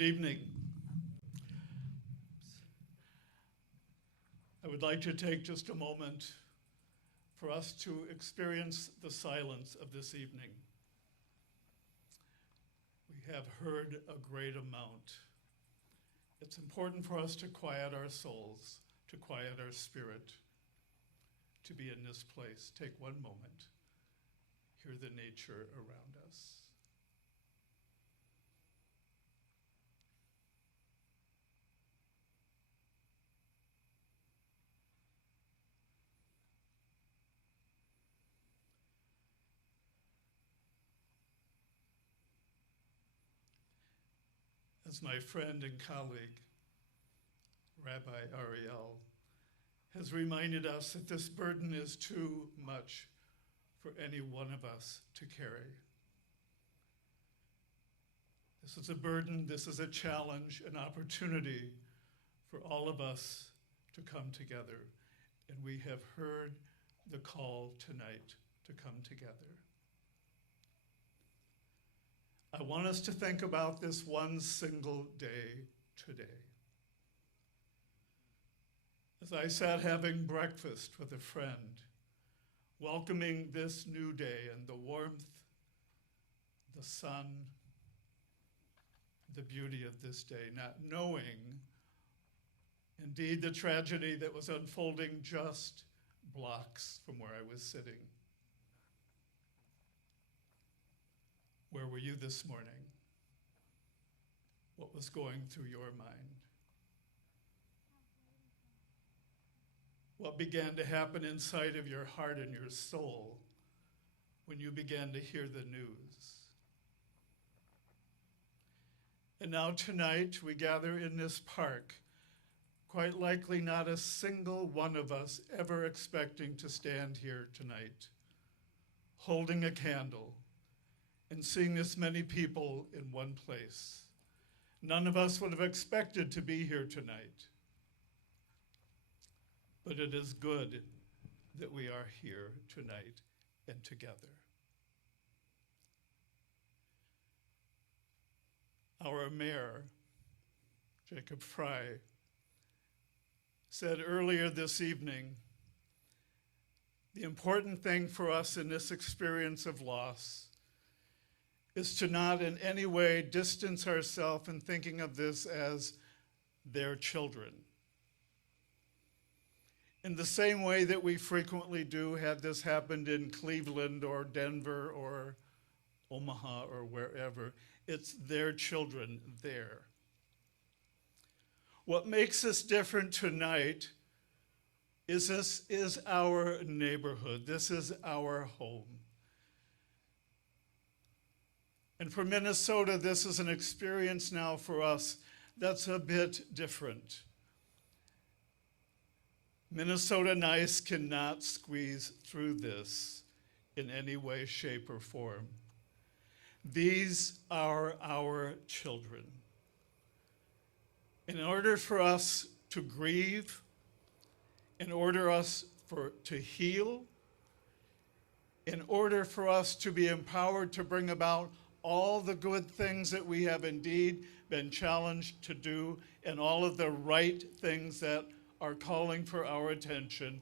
Good evening. I would like to take just a moment for us to experience the silence of this evening. We have heard a great amount. It's important for us to quiet our souls, to quiet our spirit, to be in this place. Take one moment, hear the nature around us. As my friend and colleague, Rabbi Ariel, has reminded us that this burden is too much for any one of us to carry. This is a burden, this is a challenge, an opportunity for all of us to come together. And we have heard the call tonight to come together. I want us to think about this one single day today. As I sat having breakfast with a friend, welcoming this new day and the warmth, the sun, the beauty of this day, not knowing, indeed, the tragedy that was unfolding just blocks from where I was sitting. Where were you this morning? What was going through your mind? What began to happen inside of your heart and your soul when you began to hear the news? And now tonight we gather in this park, quite likely not a single one of us ever expecting to stand here tonight, holding a candle and seeing this many people in one place. None of us would have expected to be here tonight. But it is good that we are here tonight and together. Our mayor, Jacob Fry, said earlier this evening, the important thing for us in this experience of loss is to not in any way distance ourselves in thinking of this as their children. In the same way that we frequently do, had this happened in Cleveland or Denver or Omaha or wherever, it's their children there. What makes us different tonight is this is our neighborhood. This is our home. And for Minnesota, this is an experience now for us that's a bit different. Minnesota Nice cannot squeeze through this in any way, shape, or form. These are our children. In order for us to grieve, in order to heal, in order for us to be empowered to bring about all the good things that we have indeed been challenged to do, and all of the right things that are calling for our attention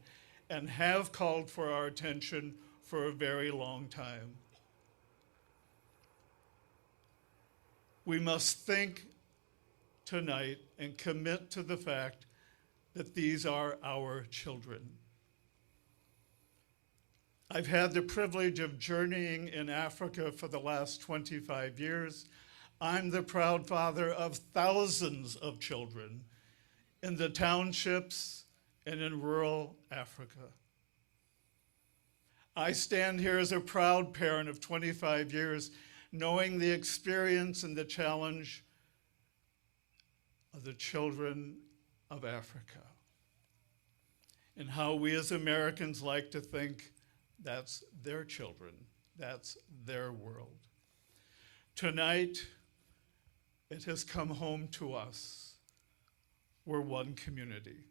and have called for our attention for a very long time. We must think tonight and commit to the fact that these are our children. I've had the privilege of journeying in Africa for the last 25 years. I'm the proud father of thousands of children in the townships and in rural Africa. I stand here as a proud parent of 25 years, knowing the experience and the challenge of the children of Africa, and how we as Americans like to think that's their children, that's their world. Tonight, it has come home to us. We're one community.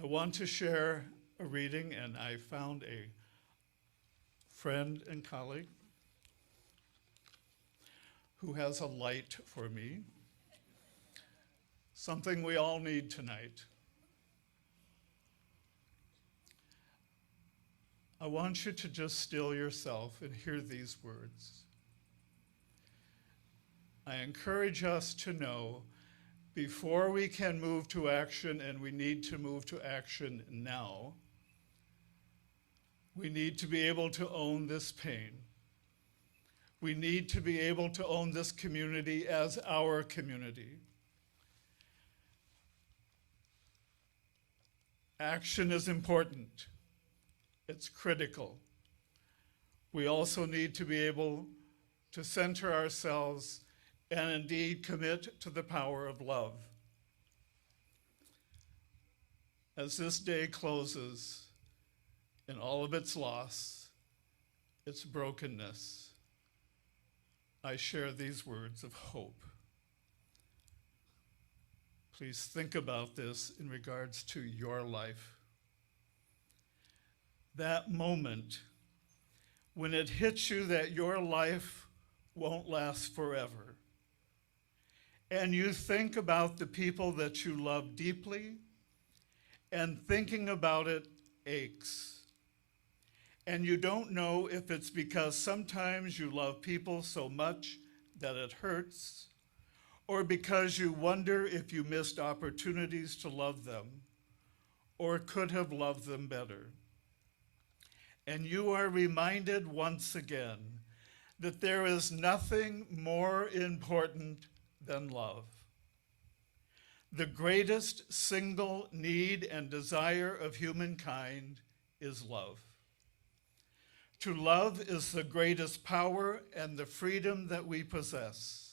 I want to share a reading, and I found a friend and colleague who has a light for me, something we all need tonight. I want you to just still yourself and hear these words. I encourage us to know before we can move to action, and we need to move to action now, we need to be able to own this pain. We need to be able to own this community as our community. Action is important. It's critical. We also need to be able to center ourselves and indeed commit to the power of love. As this day closes in all of its loss, its brokenness, I share these words of hope. Please think about this in regards to your life. That moment when it hits you that your life won't last forever, and you think about the people that you love deeply, and thinking about it aches. And you don't know if it's because sometimes you love people so much that it hurts, or because you wonder if you missed opportunities to love them, or could have loved them better. And you are reminded once again that there is nothing more important than love. The greatest single need and desire of humankind is love. To love is the greatest power and the freedom that we possess.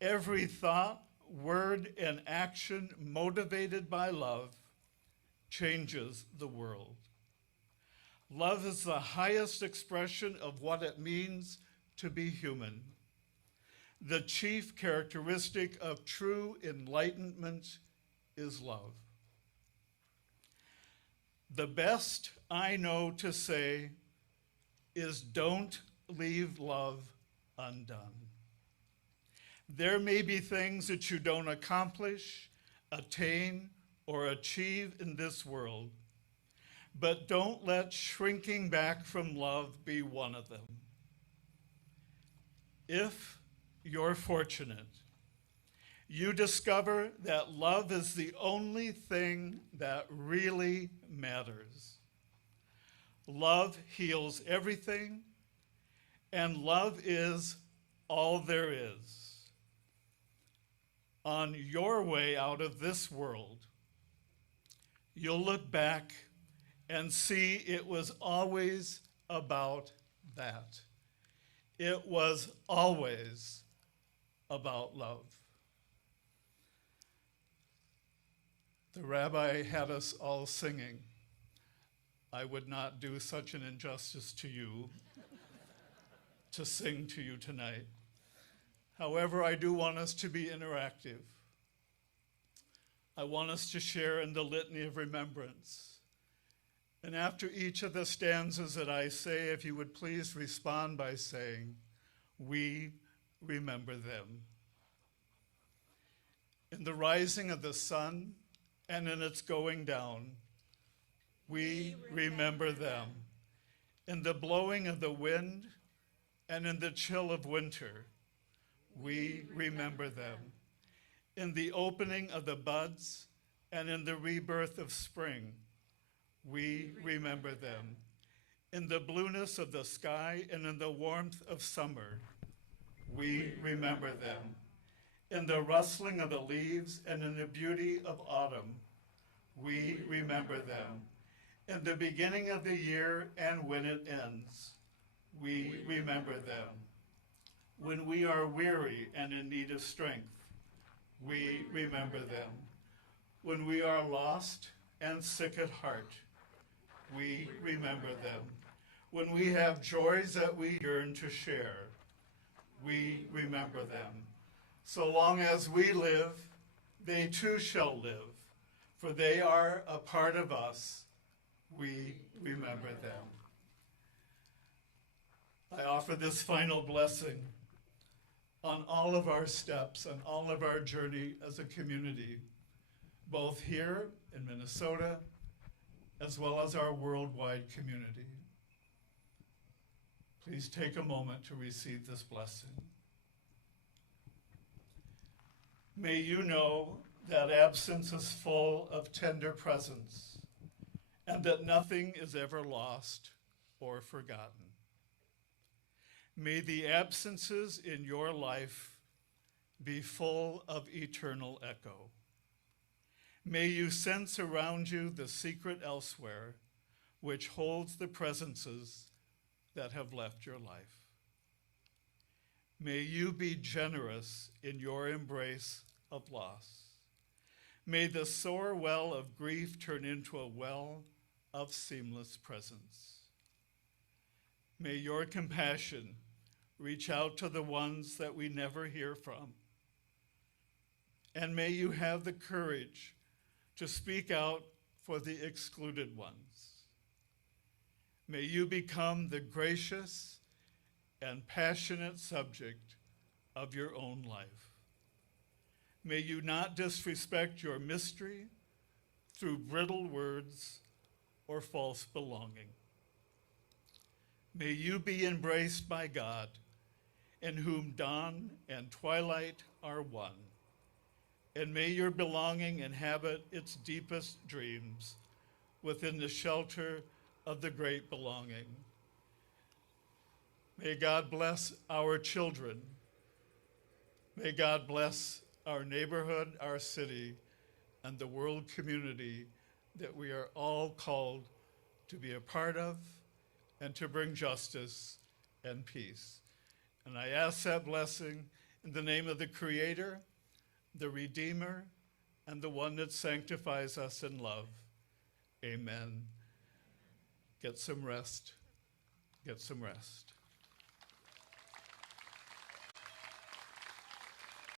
Every thought, word, and action motivated by love changes the world. Love is the highest expression of what it means to be human. The chief characteristic of true enlightenment is love. The best I know to say is don't leave love undone. There may be things that you don't accomplish, attain, or achieve in this world, but don't let shrinking back from love be one of them. If you're fortunate, you discover that love is the only thing that really matters. Love heals everything, and love is all there is. On your way out of this world, you'll look back and see it was always about that. It was always about love. The rabbi had us all singing. I would not do such an injustice to you to sing to you tonight. However, I do want us to be interactive. I want us to share in the Litany of Remembrance. And after each of the stanzas that I say, if you would please respond by saying, we remember them. In the rising of the sun and in its going down, we remember them. In the blowing of the wind and in the chill of winter, we remember them. In the opening of the buds and in the rebirth of spring, we remember them. In the blueness of the sky and in the warmth of summer, we remember them. In the rustling of the leaves and in the beauty of autumn, we remember them. In the beginning of the year and when it ends, we remember them. When we are weary and in need of strength, we remember them. When we are lost and sick at heart, we remember them. When we have joys that we yearn to share, we remember them. So long as we live, they too shall live, for they are a part of us. We remember them. I offer this final blessing on all of our steps, on all of our journey as a community, both here in Minnesota, as well as our worldwide community. Please take a moment to receive this blessing. May you know that absence is full of tender presence, and that nothing is ever lost or forgotten. May the absences in your life be full of eternal echo. May you sense around you the secret elsewhere which holds the presences that have left your life. May you be generous in your embrace of loss. May the sore well of grief turn into a well of seamless presence. May your compassion reach out to the ones that we never hear from. And may you have the courage to speak out for the excluded ones. May you become the gracious and passionate subject of your own life. May you not disrespect your mystery through brittle words or false belonging. May you be embraced by God, in whom dawn and twilight are one. And may your belonging inhabit its deepest dreams within the shelter of the great belonging. May God bless our children. May God bless our neighborhood, our city, and the world community that we are all called to be a part of and to bring justice and peace. And I ask that blessing in the name of the Creator, the Redeemer, and the one that sanctifies us in love. Amen. Get some rest. Get some rest.